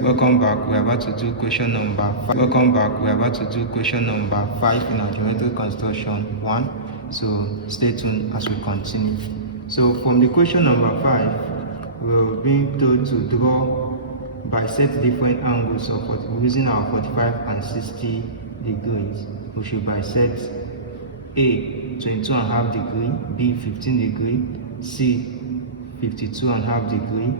Welcome back. We're about to do question number 5. Welcome back. We're about to do question number 5 in our geometric construction 1. So stay tuned as we continue. So from the question number 5, we're being told to draw bisect different angles of using our 45 and 60 degrees. We should bisect A 22.5 degree, B 15 degree, C 52.5 degree,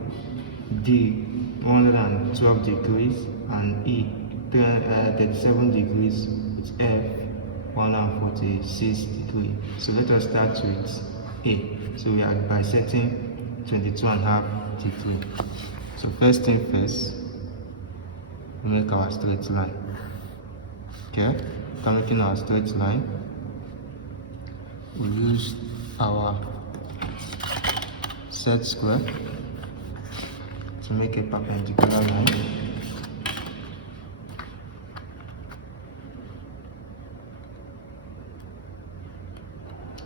D 112 degrees, and E 37 degrees, with F 146 degrees. So let us start with A. So we are bisecting 22.5 degrees. So first thing first, we make our straight line. Okay, after making our straight line, we use our set square to make a perpendicular line.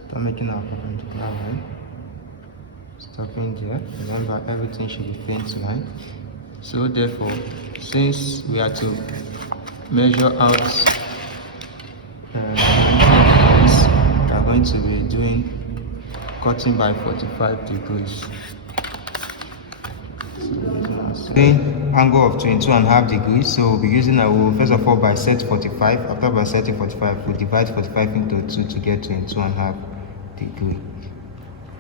After making our perpendicular line, stopping there. Remember, everything should be faint line. So therefore, since we are to measure out we are going to be doing cutting by 45 degrees. Angle of 22.5 degrees, so we'll be using first of all bisect 45. After bisecting 45, we'll divide 45 into 2 to get 22.5 degrees.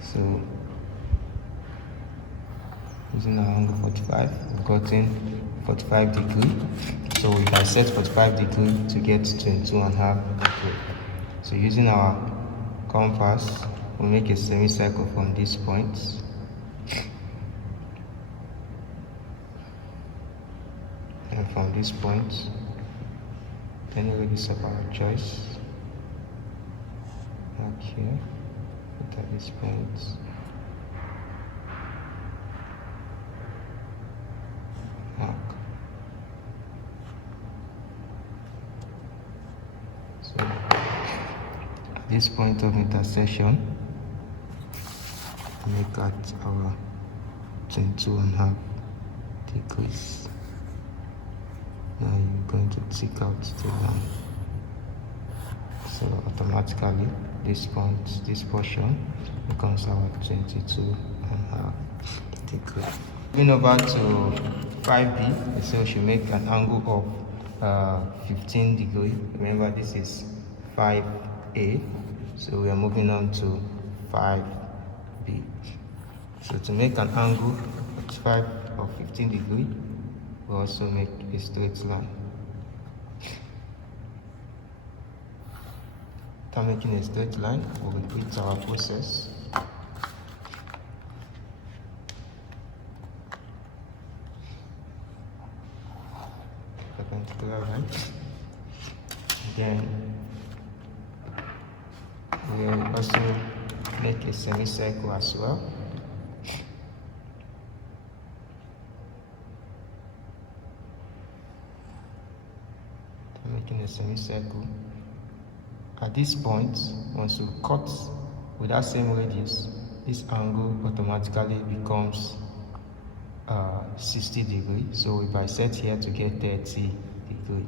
So using our angle 45, we've gotten 45 degrees. So we bisect 45 degrees to get 22.5 degrees. So using our compass, we'll make a semicircle from this point. And from this point, anywhere this of our choice, mark here, put at this point, mark. So at this point of intersection, make at our 22.5 degrees. Now you're going to tick out the line. So automatically this portion becomes our 22.5 degrees. Moving over to 5B, so we should make an angle of 15 degrees. Remember, this is 5A, so we are moving on to 5B. So to make an angle of 15 degrees, we also make a straight line. After making a straight line, we'll repeat our process. Perpendicular line. Then we will also make a semicircle as well. Making a semicircle. At this point, once you cut with that same radius, this angle automatically becomes 60 degrees. So if I set here to get 30 degrees,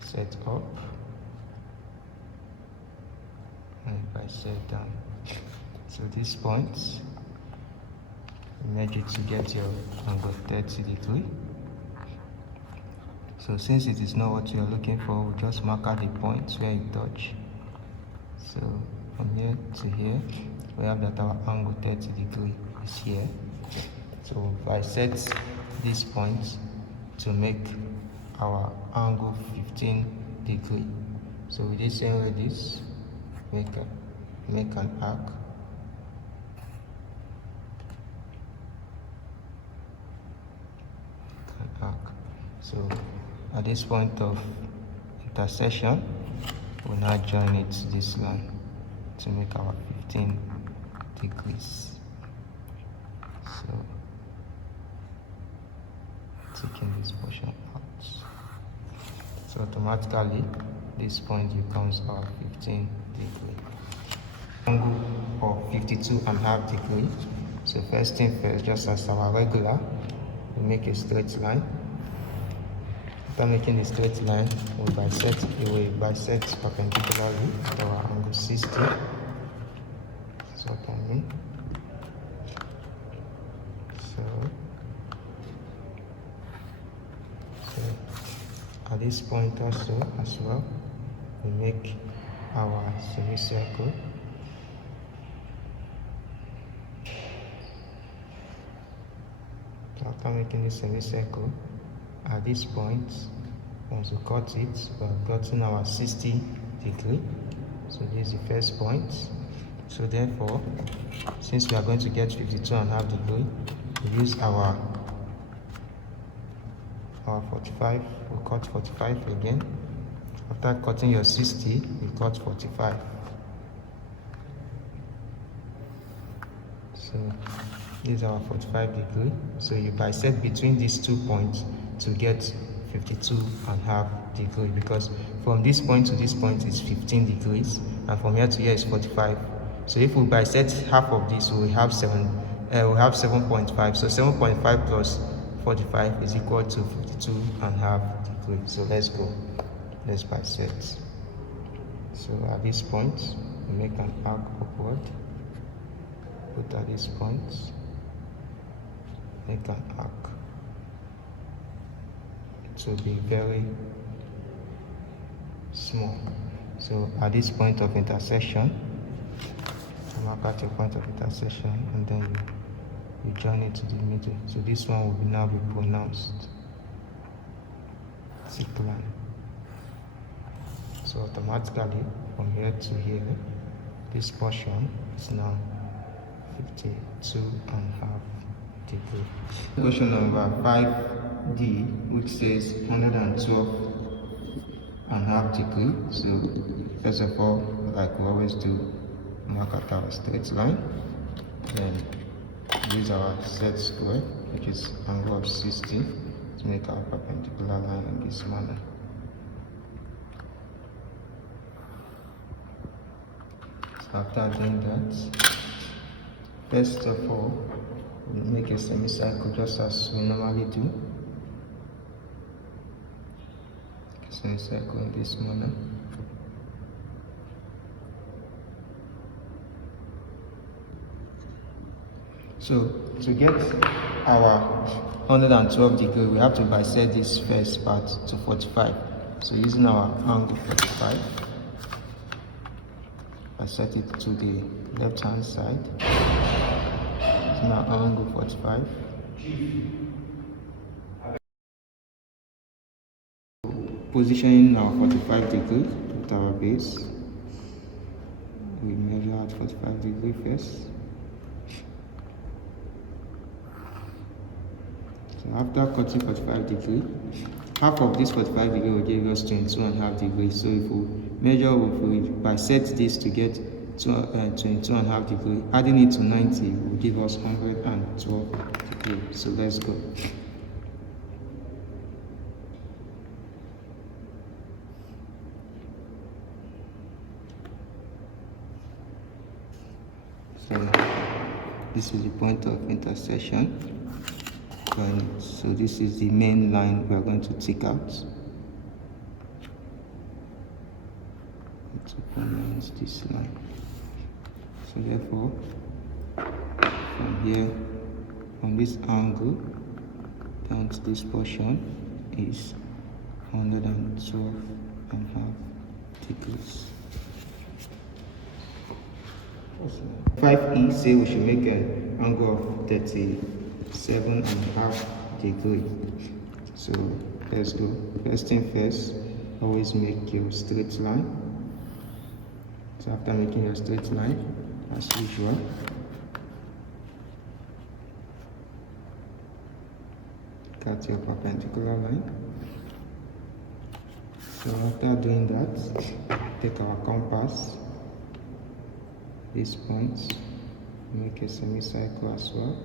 set up, and if I set down, so this point, measure to get your angle 30 degrees. So since it is not what you are looking for, we'll just mark out the points where you touch. So from here to here, we have that our angle 30 degrees is here. So if I set this point to make our angle 15 degrees. So with this same radius, make an arc. So at this point of intersection, we'll now join it to this line to make our 15 degrees. So taking this portion out. So automatically, this point becomes our 15 degrees. Angle of 52.5 degrees. So first thing first, just as our regular, we make a straight line After making the straight line, we bisect perpendicularly at our angle 60. That's what I mean. So at this point also as well, we make our semicircle. So after making this semicircle, at this point, once we cut it, we have gotten our 60 degree. So this is the first point. So therefore, since we are going to get 52.5 degree, we use our 45. We cut 45 again. After cutting your 60, we cut 45. So this is our 45 degree. So you bisect between these 2 points to get 52.5 degree, because from this point to this point is 15 degrees, and from here to here is 45. So if we bisect half of this, we have 7.5. So 7.5 plus 45 is equal to 52.5 degrees. So let's go. Let's bisect. So at this point, we make an arc upward. Put at this point, make an arc. It will be very small. So at this point of intersection, mark out your point of intersection, and then you join it to the middle. So this one will now be pronounced thick line. So automatically from here to here, this portion is now 52.5 degree. Question number 5D, which says 112.5 degree. So first of all, like we always do, mark out our straight line, then use our set square, which is angle of 60, to make our perpendicular line in this manner. So after doing that, first of all, we make a semicircle just as we normally do. Semicircle in this manner. So to get our 112 degree, we have to bisect this first part to 45. So using our angle 45, bisect it to the left hand side. Using our angle 45. Positioning our 45 degree with our base. We measure at 45 degree first. So after cutting 45 degree, half of this 45 degree will give us 22.5 degrees. So if we measure, if we bisect this to get 22.5 degree, adding it to 90 will give us 112 degrees. So let's go. So this is the point of intersection. So this is the main line we are going to tick out. Let's pronounce this line. So therefore, from here, from this angle down to this portion is 112.5 degrees. 5E say we should make an angle of 37.5 degree. So let's go. First thing first, always make your straight line. So after making your straight line, as usual, cut your perpendicular line. So after doing that, take our compass, this point, make a semicircle as well.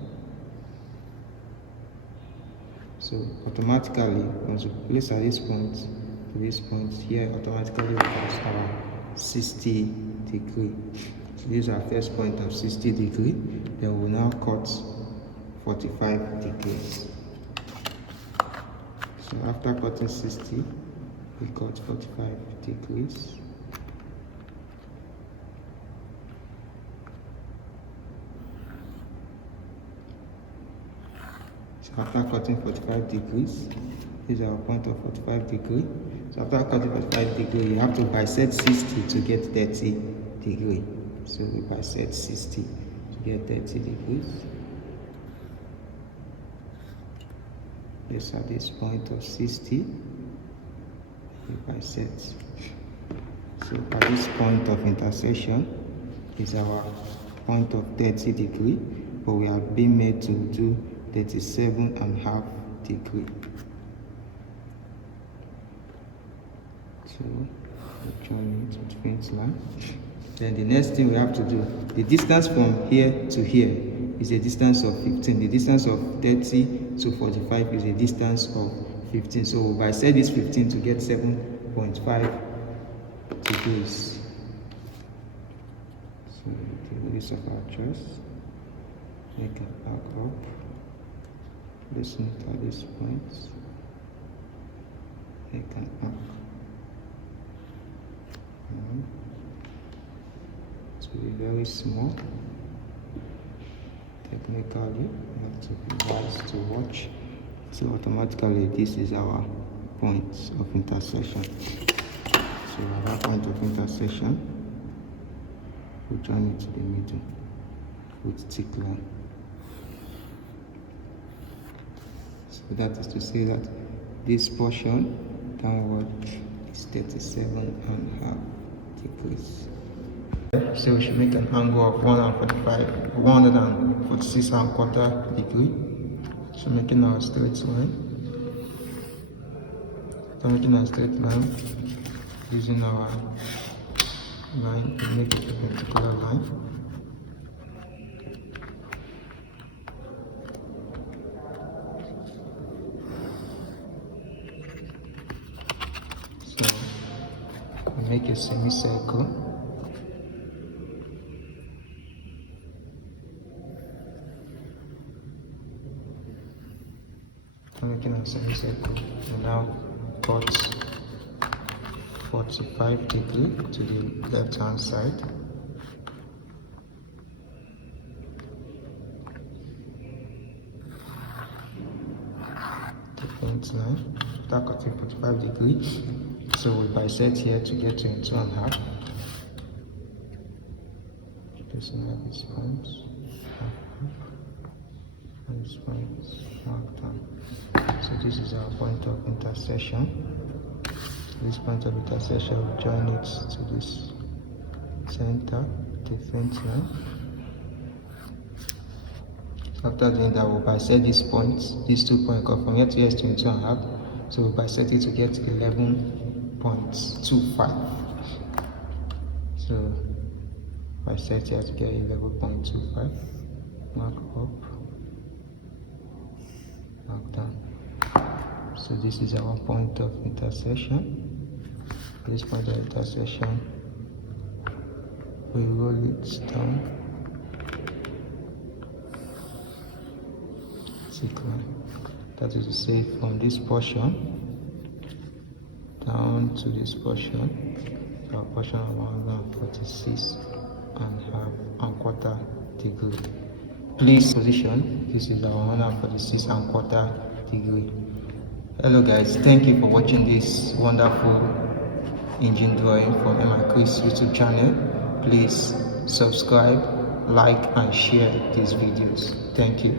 So automatically, once we place at this point to this point here, automatically we pass our 60 degree. So this is our first point of 60 degree. Then we'll now cut 45 degrees. So after cutting 60, we cut 45 degrees. So after cutting 45 degrees, this is our point of 45 degrees. So after cutting 45 degrees, you have to bisect 60 to get 30 degrees. So we bisect 60 to get 30 degrees. Yes, at this point of 60, we bisect. So at this point of intersection is our point of 30 degrees, but we have been made to do 37.5 degrees. So we join it with fence line. Then the next thing we have to do, the distance from here to here is a distance of 15. The distance of 30 to 45 is a distance of 15. So we bisect this 15 to get 7.5 degrees. So the release of our choice, make an arc up, listen to these points, make an arc. To be very small. Technically, you have to be wise to watch. So automatically, this is our point of intersection. So at our point of intersection, we join it to the middle with thick line. So that is to say that this portion downward is 37.5 degrees. So we should make an angle of 146.25 degrees. So making our straight line. So making our straight line, using our line to make it a particular line. So we make a semicircle. Making a semicircle, and now cut 45 degrees to the left hand side. The fence line, after cutting 45 degrees, so we bisect here to get 22.5. This now is points, and this point is marked down. So this is our point of intersection. This point of intersection, we join it to this center, the fence line. After doing that, we'll bisect these points, these 2 points, from here to here is 22.5. So we'll bisect it to get 11.25. So bisect here to get 11.25. Mark up, mark down. So this is our point of intersection. This point of intersection, we roll it down. Thick line. That is to say, from this portion down to this portion, our portion of 146.25 degrees. Please position. This is our 146.25 degrees. Hello guys, thank you for watching this wonderful engine drawing from MI Chris YouTube channel. Please subscribe, like and share these videos. Thank you.